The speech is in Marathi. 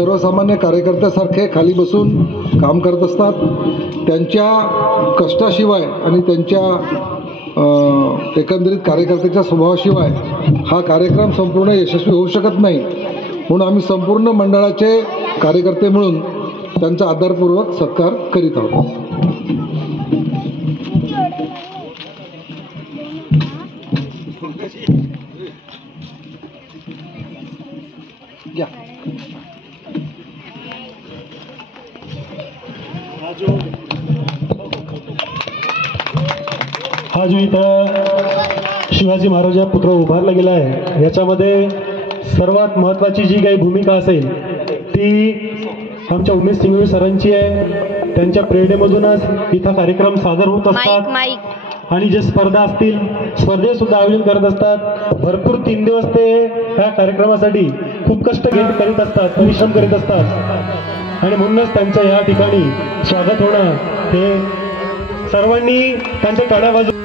सर्वसामान्य कार्यकर्त्यासारखे खाली बसून काम करत असतात। त्यांच्या कष्टाशिवाय आणि त्यांच्या एकंदरीत कार्यकर्त्याच्या स्वभावाशिवाय हा कार्यक्रम संपूर्ण यशस्वी होऊ शकत नाही। म्हणून आम्ही संपूर्ण मंडळाचे कार्यकर्ते मिळून त्यांचा आदरपूर्वक सत्कार करीत आहोत। हा जो इथं शिवाजी महाराजा पुत्र उभारला गेला आहे, याच्यामध्ये सर्वात महत्त्वाची जी काही भूमिका असेल ती आमच्या उमेश सिंघवी सरांची आहे। त्यांच्या प्रेरणेमधूनच इथं कार्यक्रम सादर होत असतात आणि जे स्पर्धा असतील स्पर्धे सुद्धा आयोजन करत असतात। भरपूर 3 दिवस ते ह्या कार्यक्रमासाठी खूप कष्ट करीत असतात, परिश्रम करीत असतात आणि म्हणूनच त्यांच्या या ठिकाणी स्वागत होणं हे सर्वांनी त्यांच्या टाळ्या वाजवून